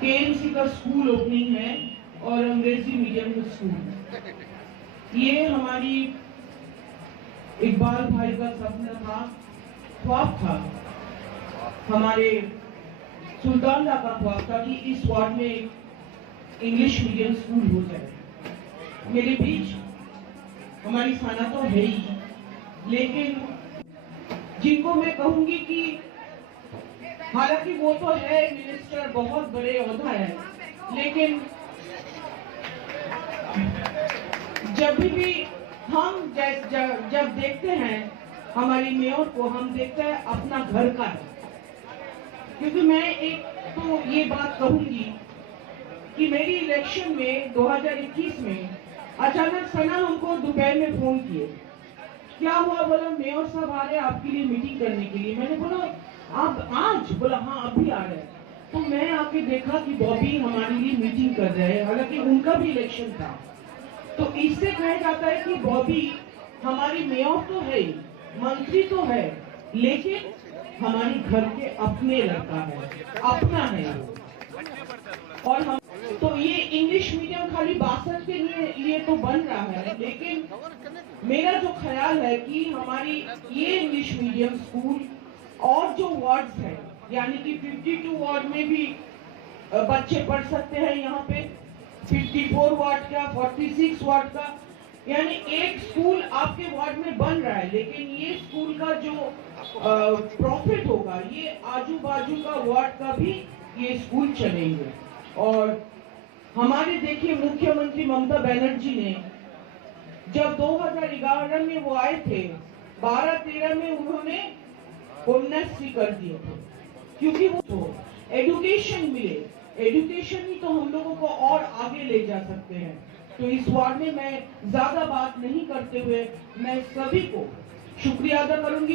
KMC का school opening है और अंग्रेजी मीडियम का स्कूल। ये हमारी इकबाल भाई का सपना था, ख्वाब था, हमारे सुल्तान का ख्वाब था कि इस वार्ड में इंग्लिश मीडियम स्कूल हो जाए। मेरे बीच हमारी साना तो है ही, लेकिन जिनको मैं कहूंगी कि हालांकि वो तो है मिनिस्टर, बहुत बड़े ओहदा है, लेकिन जब भी हम जब देखते हैं हमारी मेयर को, हम देखते हैं अपना घर का है। क्योंकि मैं एक तो ये बात कहूंगी कि मेरी इलेक्शन में 2021 में अचानक सना हमको दोपहर में फोन किए, क्या हुआ? बोला मेयर साहब आ रहे हैं आपके लिए मीटिंग करने के लिए। मैंने बोला आप आज? बोला हाँ अभी आ रहे हैं। तो मैं आके देखा कि बॉबी हमारे लिए मीटिंग कर रहे हैं, हालांकि उनका भी इलेक्शन था। तो इससे कहा जाता है कि बॉबी हमारी मेयर तो है, मंत्री तो है, लेकिन हमारी घर के अपने लड़का है, अपना है वो। और हम तो ये इंग्लिश मीडियम खाली 62 के लिए तो बन रहा है, लेकिन मेरा जो ख्याल है कि हमारी ये इंग्लिश मीडियम स्कूल और जो वार्ड्स हैं, यानी कि 52 वार्ड में भी बच्चे पढ़ सकते हैं, यहाँ पे 54 वार्ड का, 46 वार्ड का, यानी एक स्कूल आपके वार्ड में बन रहा है। लेकिन ये स्कूल का जो प्रॉफिट होगा, ये आजू बाजू का वार्ड का भी ये स्कूल चलेंगे। और हमारे देखिए मुख्यमंत्री ममता बनर्जी ने जब 2011 में वो आए थे, 12-13 में उन्होंने उन्नति कर दिए थे, क्योंकि वो तो एजुकेशन मिले, एजुकेशन ही तो हम लोगों को और आगे ले जा सकते हैं। तो इस वार्ड में मैं ज्यादा बात नहीं करते हुए मैं सभी को शुक्रिया अदा करूंगी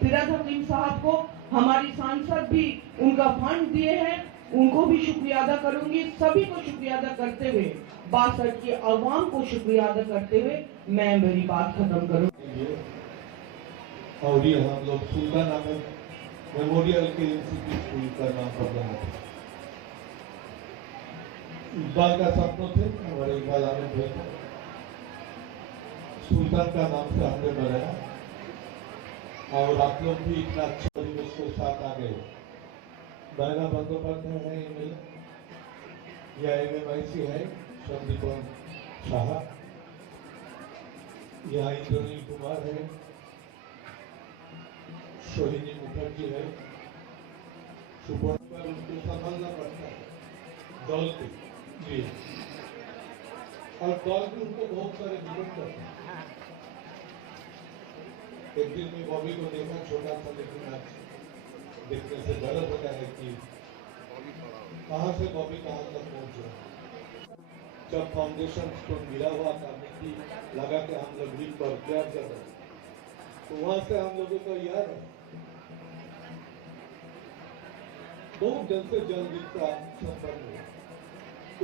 फिराद हकीम साहब को, हमारी सांसद भी उनका फंड दिए हैं, उनको भी शुक्रिया अदा करूंगी। सभी को शुक्रिया अदा करते हुए, 62 की आवाम को शुक्रिया अदा करते हुए मैं मेरी बात खत्म करूंगी। और ये हम लोग सुल्तान अहमद मेमोरियल के इंस्टीट्यूट स्कूल का नाम पढ़ना है। इकबाल का सपना थे, हमारे इकबाल आमिर भाई थे, सुल्तान का नाम से हमने बनाया। और आप लोग भी इतना अच्छा परिवेश के साथ आ गए। बहना बंदोबस्त है एमएलए या एमएमआईसी है संदीप शाह, यहाँ इंद्रनील कुमार है, सोहिनी मुखर्जी है, सुपर्ण पर उनको संभालना पड़ता है दल के लिए, और दल भी उनको बहुत सारे विरोध करते हैं। एक दिन में बॉबी को देखा छोटा सा, लेकिन आज देखने से गलत होता है कि कहां से बॉबी कहां तक पहुंचे। जब फाउंडेशन स्टोन गिरा हुआ था, मिट्टी लगा के हम लोग रील पर तैयार कर रहे, तो वहां से हम लोगों को याद है बहुत जल्द से जल्द इसका संपर्क हुआ।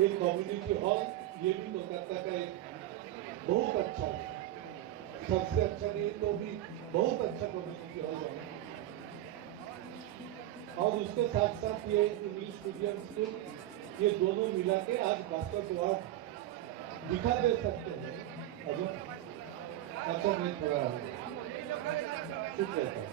एक कम्युनिटी हॉल, ये भी कोलकाता का एक बहुत अच्छा, सबसे अच्छा नहीं तो भी बहुत अच्छा कम्युनिटी हॉल है। और उसके साथ साथ ये इंग्लिश मीडियम स्कूल, ये दोनों मिला के आज 62 वार्ड दिखा दे सकते हैं। अच्छा नहीं थोड़ा चुप रहता है।